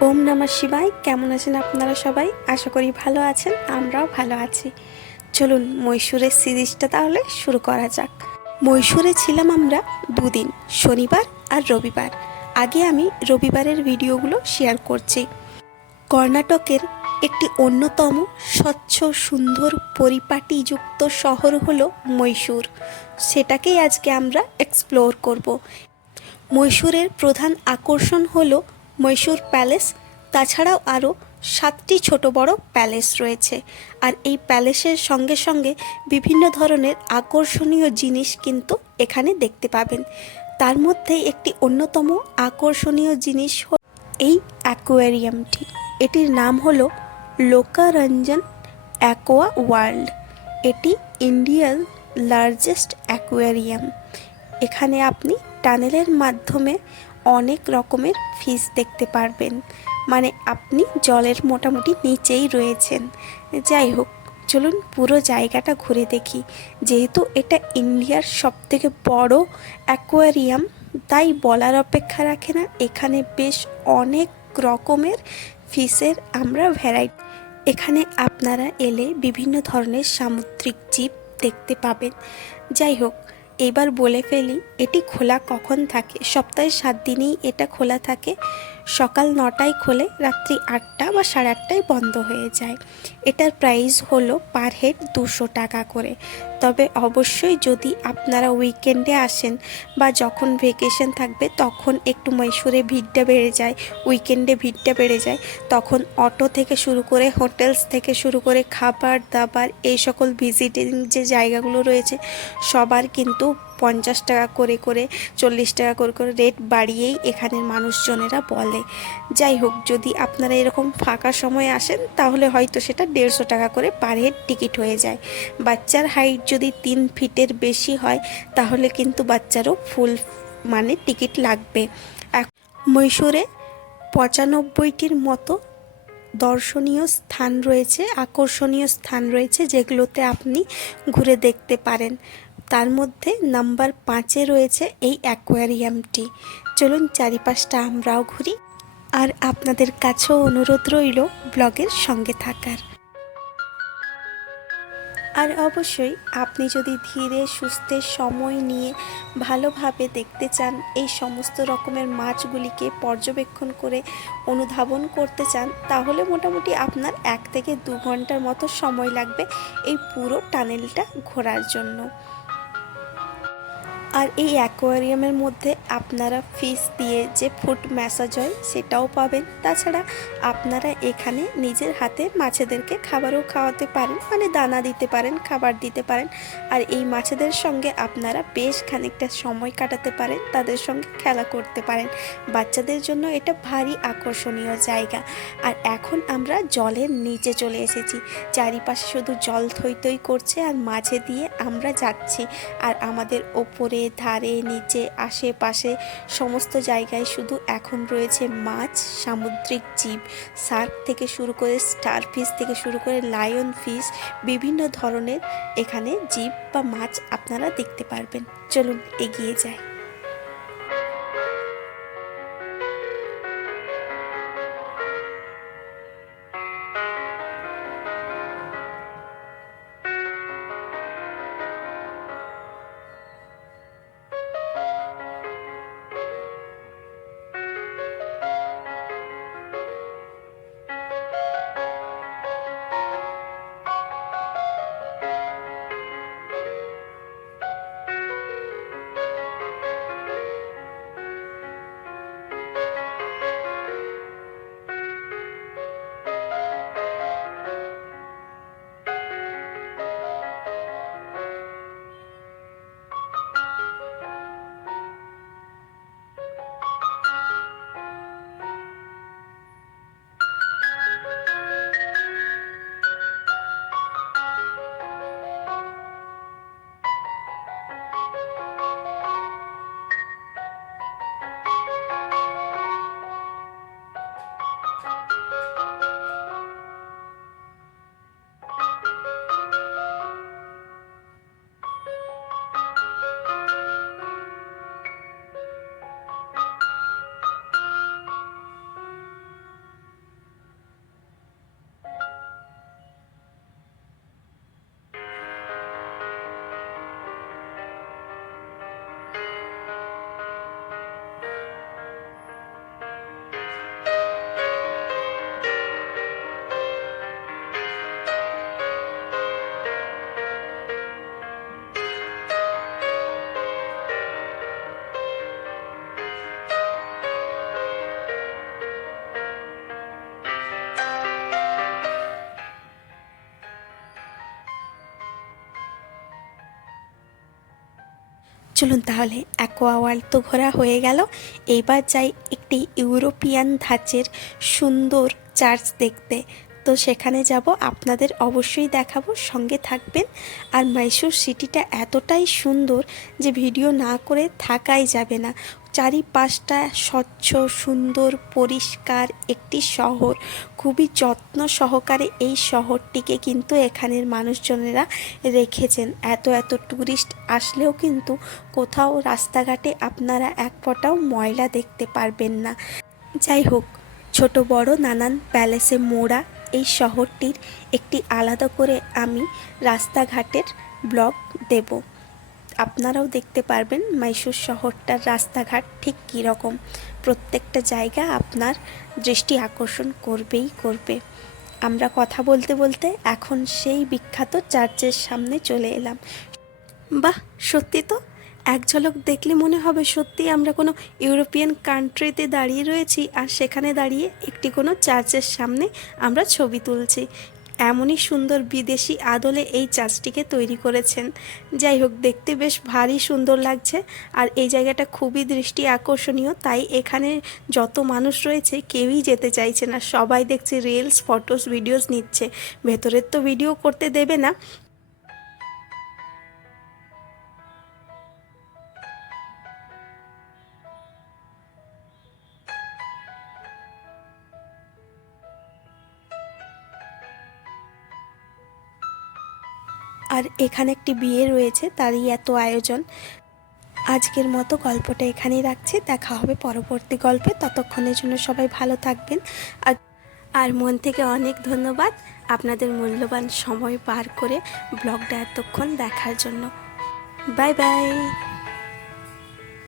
ওম নমঃ শিবায়। কেমন আছেন আপনারা সবাই? আশা করি ভালো আছেন, আমরাও ভালো আছি। চলুন মহীশূরের সিরিজটা তাহলে শুরু করা যাক। মহীশূরে ছিলাম আমরা দুদিন, শনিবার আর রবিবার। আগে আমি রবিবারের ভিডিওগুলো শেয়ার করছি। কর্ণাটকের একটি অন্যতম স্বচ্ছ সুন্দর পরিপাটিযুক্ত শহর হলো মহীশূর। সেটাকেই আজকে আমরা এক্সপ্লোর করব। মহীশূরের প্রধান আকর্ষণ হলো মহীশূর প্যালেস। তাছাড়াও আরও 7টি ছোট বড় প্যালেস রয়েছে। আর এই প্যালেসের সঙ্গে সঙ্গে বিভিন্ন ধরনের আকর্ষণীয় জিনিস কিন্তু এখানে দেখতে পাবেন। তার মধ্যে একটি অন্যতম আকর্ষণীয় জিনিস এই অ্যাকোয়ারিয়ামটি। এটির নাম হলো লোকারঞ্জন অ্যাকোয়া ওয়ার্ল্ড। এটি ইন্ডিয়ার লার্জেস্ট অ্যাকোয়ারিয়াম। এখানে আপনি টানেলের মাধ্যমে অনেক রকমের ফিশ দেখতে পারবেন, মানে আপনি জলের মোটামুটি নিচেই রয়েছেন। যাই হোক, চলুন পুরো জায়গাটা ঘুরে দেখি। যেহেতু এটা ইন্ডিয়ার সবথেকে বড় অ্যাকোয়ারিয়াম, তাই বলার অপেক্ষা রাখে না, এখানে বেশ অনেক রকমের ফিশের আমরা ভ্যারাইটি। এখানে আপনারা এলে বিভিন্ন ধরনের সামুদ্রিক জীব দেখতে পাবেন। যাই হোক, এবার বলে ফেলি এটি খোলা কখন থাকে। সপ্তাহে 7 দিনই এটা খোলা থাকে। সকাল 9টায় খোলে, রাত্রি 8টা বা 8:30টায় বন্ধ হয়ে যায়। এটার প্রাইস হলো পার হেড 200 টাকা করে। তবে অবশ্যই যদি আপনারা উইকেন্ডে আসেন বা যখন ভেকেশন থাকবে তখন একটু মহীশূরে ভিড়টা বেড়ে যায়, উইকেন্ডে ভিড়টা বেড়ে যায়। তখন অটো থেকে শুরু করে হোটেলস থেকে শুরু করে খাবার দাবার এই সকল ভিজিটিং যে জায়গাগুলো রয়েছে সবার কিন্তু 50 টাকা করে করে 40 টাকা করে করে রেট বাড়িয়েই এখানের মানুষজনেরা বলে। যাই হোক, যদি আপনারা এরকম ফাঁকা সময় আসেন তাহলে হয়তো সেটা 150 টাকা করে পার হেড টিকিট হয়ে যায়। বাচ্চার হাইট যদি 3 ফিটের বেশি হয় তাহলে কিন্তু বাচ্চারও ফুল মানে টিকিট লাগবে। মহীশূরে 95টির মতো দর্শনীয় স্থান রয়েছে, আকর্ষণীয় স্থান রয়েছে, যেগুলোতে আপনি ঘুরে দেখতে পারেন। তার মধ্যে নাম্বার 5-এ রয়েছে এই অ্যাকোয়ারিয়ামটি। চলুন চারিপাশটা আমরাও ঘুরি। আর আপনাদের কাছেও অনুরোধ রইল ব্লগের সঙ্গে থাকার। আর অবশ্যই আপনি যদি ধীরে সুস্থে সময় নিয়ে ভালোভাবে দেখতে চান, এই সমস্ত রকমের মাছগুলিকে পর্যবেক্ষণ করে অনুধাবন করতে চান, তাহলে মোটামুটি আপনার 1 থেকে 2 ঘন্টার মতো সময় লাগবে এই পুরো টানেলটা ঘোরার জন্য। আর এই অ্যাকোয়ারিয়ামের মধ্যে আপনারা ফিশ দিয়ে যে ফুট ম্যাসাজ হয় সেটাও পাবেন। তাছাড়া আপনারা এখানে নিজের হাতে মাছেদেরকে খাবারও খাওয়াতে পারেন, মানে দানা দিতে পারেন, খাবার দিতে পারেন। আর এই মাছেদের সঙ্গে আপনারা বেশ খানিকটা সময় কাটাতে পারেন, তাদের সঙ্গে খেলা করতে পারেন। বাচ্চাদের জন্য এটা ভারী আকর্ষণীয় জায়গা। আর এখন আমরা জলের নিচে চলে এসেছি। চারিপাশে শুধু জল থই থই করছে আর মাঝে দিয়ে আমরা যাচ্ছি। আর আমাদের ওপরে ধারে নিচে আশেপাশে সমস্ত জায়গায় শুধু এখন রয়েছে মাছ, সামুদ্রিক জীব, শার্ক থেকে শুরু করে স্টার ফিশ থেকে শুরু করে লায়ন ফিশ, বিভিন্ন ধরনের এখানে জীব বা মাছ আপনারা দেখতে পারবেন। চলুন এগিয়ে যাই। চলুন তাহলে অ্যাকোয়া ওয়ার্ল্ড তো ঘোরা হয়ে গেল, এইবার যাই একটি ইউরোপিয়ান ধাঁচের সুন্দর চার্চ দেখতে। তো সেখানে যাব, আপনাদের অবশ্যই দেখাবো, সঙ্গে থাকবেন। আর মাইসোর সিটিটা এতটাই সুন্দর যে ভিডিও না করে থাকাই যাবে না। চারিপাশটা স্বচ্ছ, সুন্দর, পরিষ্কার একটি শহর। খুবই যত্ন সহকারে এই শহরটিকে কিন্তু এখানের মানুষজনেরা রেখেছেন। এত এত ট্যুরিস্ট আসলেও কিন্তু কোথাও রাস্তাঘাটে আপনারা এক ফোঁটাও ময়লা দেখতে পারবেন না। যাই হোক, ছোট বড় নানান প্যালেসে মোড়া এই শহরটির একটি আলাদা করে আমি রাস্তাঘাটের ব্লগ দেব। আপনারাও দেখতে পারবেন মাইসোর শহরটার রাস্তাঘাট ঠিক কীরকম। প্রত্যেকটা জায়গা আপনার দৃষ্টি আকর্ষণ করবেই করবে। আমরা কথা বলতে বলতে এখন সেই বিখ্যাত চার্চের সামনে চলে এলাম। বাহ, সত্যি তো, এক ঝলক দেখলে মনে হবে সত্যি আমরা কোনো ইউরোপিয়ান কান্ট্রিতে দাঁড়িয়ে রয়েছি, আর সেখানে দাঁড়িয়ে একটি কোনো চার্চের সামনে আমরা ছবি তুলছি। এমনই সুন্দর বিদেশি আদলে এই চার্চটিকে তৈরি করেছেন। যাই হোক, দেখতে বেশ ভারী সুন্দর লাগছে, আর এই জায়গাটা খুবই দৃষ্টি আকর্ষণীয়। তাই এখানে যত মানুষ রয়েছে কেউই যেতে চাইছে না, সবাই দেখছি রিলস, ফটোস, ভিডিওস নিচ্ছে। ভেতরের তো ভিডিও করতে দেবে না। আর এখানে একটি বিয়ে রয়েছে, তারই এত আয়োজন। আজকের মতো গল্পটা এখানেই রাখছি, দেখা হবে পরবর্তী গল্পে। ততক্ষণের জন্য সবাই ভালো থাকবেন। আর আর মন থেকে অনেক ধন্যবাদ আপনাদের মূল্যবান সময় পার করে ব্লগটা এতক্ষণ দেখার জন্য। Bye bye.